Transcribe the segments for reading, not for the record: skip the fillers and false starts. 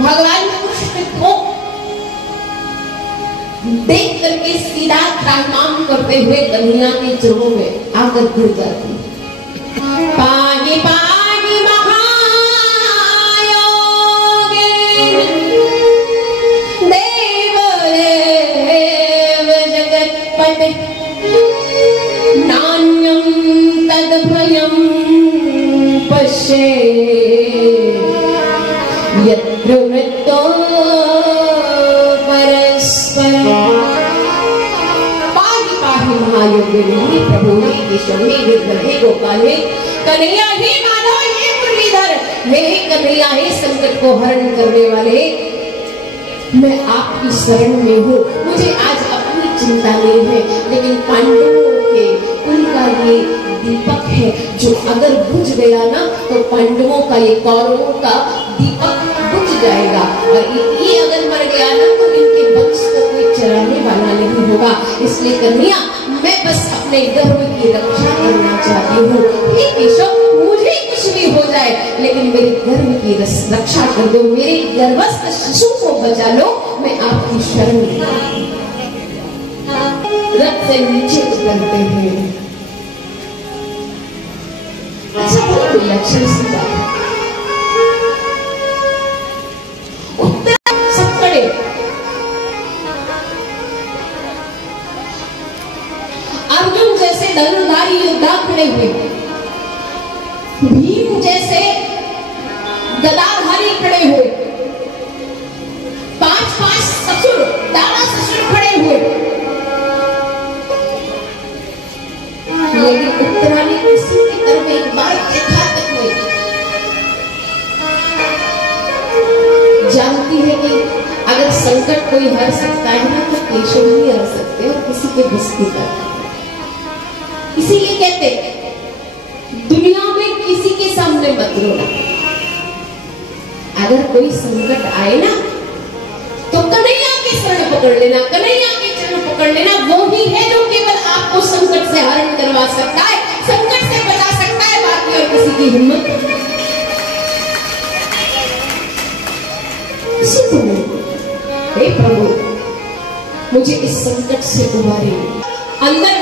भगवान कृष्ण को देख करके सीधा त्राहिमाम करते हुए कन्हैया के चरणों में आकर गिर जाती। पानी पानी महायोगे देव देव जगत्पते नान्यं तद्भयं पश्ये यत्र मृत्यो प्रभु हे केशव हे गिरधर हे गोपाल हे कन्हैया हे माधव हे मुरलीधर हे कन्हैया हे संकट को हरण करने वाले, मैं आपकी शरण में हूँ। मुझे आज अपनी चिंता नहीं है, लेकिन पांडवों के उनका ये दीपक है जो अगर बुझ गया ना तो पांडवों का ये कौरवों का दीपक बुझ जाएगा, और ये अगर मर गया ना तो इनके वंश को कोई चराने वाला नहीं होगा। इसलिए कन्हैया मैं बस अपने गर्भ की रक्षा करना चाहती हूँ। हे केशव मुझे कुछ भी हो जाए लेकिन मेरे गर्भ की रक्षा कर दो, मेरे गर्भस्थ शिशु को बचा लो, मैं आपकी शरण में। रथ से नीचे उतरते हैं। अच्छा बहुत लक्षण सी बात है। सब खड़े, अर्जुन जैसे धनुर्धारी योद्धा खड़े हुए, भीम जैसे गदाधारी खड़े हुए, 5-5 ससुर दादा ससुर खड़े हुए, लेकिन उत्तरानी किसी की तरफ एक बार देखा तक नहीं। जानती है कि अगर संकट कोई हर सकता है ना तो केशव ही हर सकते और किसी के बस की बात। इसीलिए कहते दुनिया में किसी के सामने मत रोना। अगर कोई संकट आए ना तो कन्हैया की शरण पकड़ लेना, कन्हैया के चरण पकड़ लेना। वो ही है जो केवल आपको संकट से हरण करवा सकता है, संकट से बचा सकता है, बाकी और किसी की हिम्मत इसी को नहीं। हे प्रभु मुझे इस संकट से उबारे। अंदर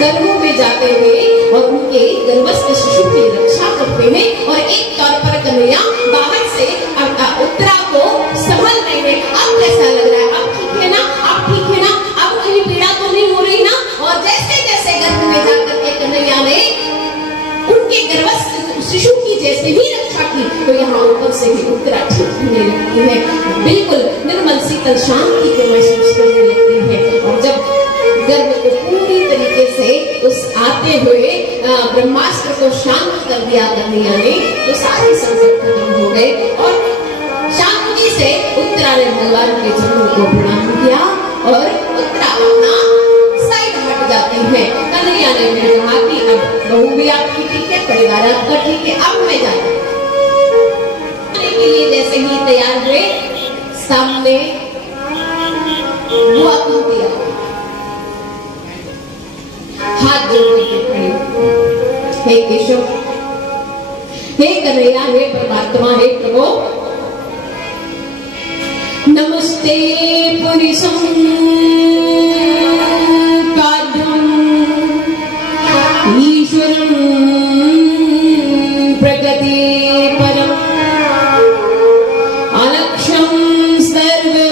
गर्भों में जाते हुए और उनके गर्भस्थ शिशु की रक्षा करते हैं, और एक तौर पर कन्हैया बाहर से उत्तरा को संभलने में। अब कैसा लग रहा है? अब ठीक है ना? अब ठीक है ना? अब कोई पीड़ा तो नहीं हो रही ना? और जैसे जैसे गर्भ में जाकर के कन्हैया ने उनके गर्भस्थ शिशु की जैसे ही रक्षा की तो यहाँ ऊपर से भी उत्तरा ठीक होने लगती है, बिल्कुल निर्मल शीतल शांति को महसूस करने लगती है। और जब गर्भ को पूरी तरीके से उस आते हुए ब्रह्मास्त्र को शांत कर दिया कन्हैया ने तो सारे संकट खत्म हो गए, और शांति से उत्तरा ने भगवान के चरणों को प्रणाम किया और उत्तरा अपना साइड हट जाती है। कन्हैया ने फिर कहा कि अब बहू भी आपकी ठीक है, परिवार आपका ठीक है, अब मैं जाती हूँ। के लिए जैसे ही तैयार हुए सामने बुआ कुंती आई, हाथ जोड़ के खड़ी, हे केशव, हे कन्हैया, हे परमात्मा, हे प्रभु, नमस्ते पुरुषं काढ्यं ईश्वरं प्रगति परम् अलक्ष्यं सर्वभूतानां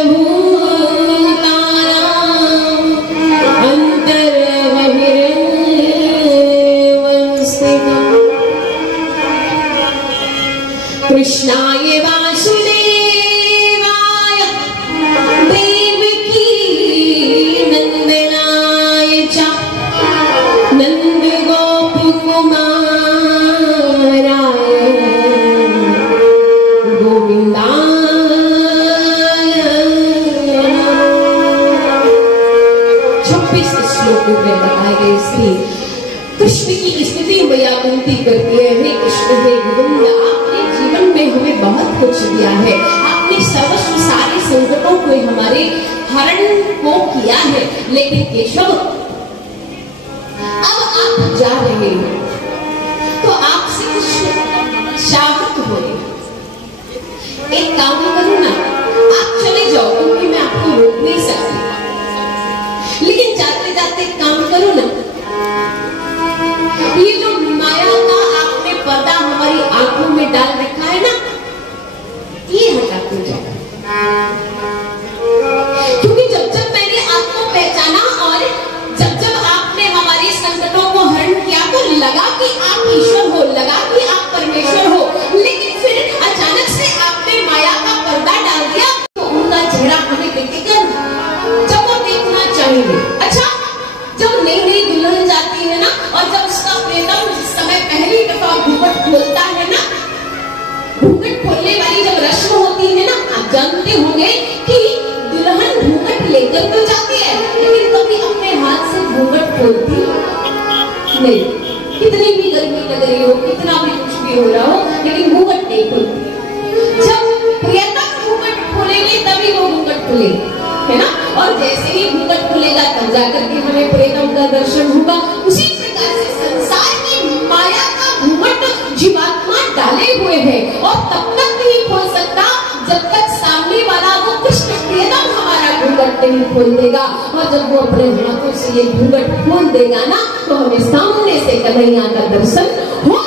अंतर्बहिर्वस्थितम् कृष्णाय वासुदेवाय देवकी नंदनाय च नंदगोपकुमाराय गोविंदाय 26 श्लोकों में बताए गए स्त्री कृष्ण की स्तुति मैया कुंती करती है। हे कृष्ण, हे गोविंद, आपने जीवन में हमें बहुत कुछ दिया है, आपने सर्वस्व सारे संकटों को हमारे हरण को किया है, लेकिन केशव अब आप जा रहे हैं तो आपसे कुछ चाहत हो रही। एक काम करो ना, खोलती नहीं। कितनी भी गर्मी लग रही हो, कितना भी कुछ भी हो रहा हो, लेकिन घूंघट नहीं खुलती। जब प्रियतम घूंघट खोलेंगे तभी वो घूंघट खुलेगी, है ना। और जैसे ही घूंघट खुलेगा तब जाकर के हमें प्रियतम का दर्शन होगा। उसी प्रकार से संसार की माया का घूंघट जीवात्मा डाले हुए है और तब तक नहीं खोल सकता जब तक सामने वाला वो कृष्ण प्रियतम हमारा घूंघट नहीं खोल देगा। और जब वो अपने हाथों से ये घूंघट खोल देगा ना, तो हमें सामने से कन्हैया का दर्शन हो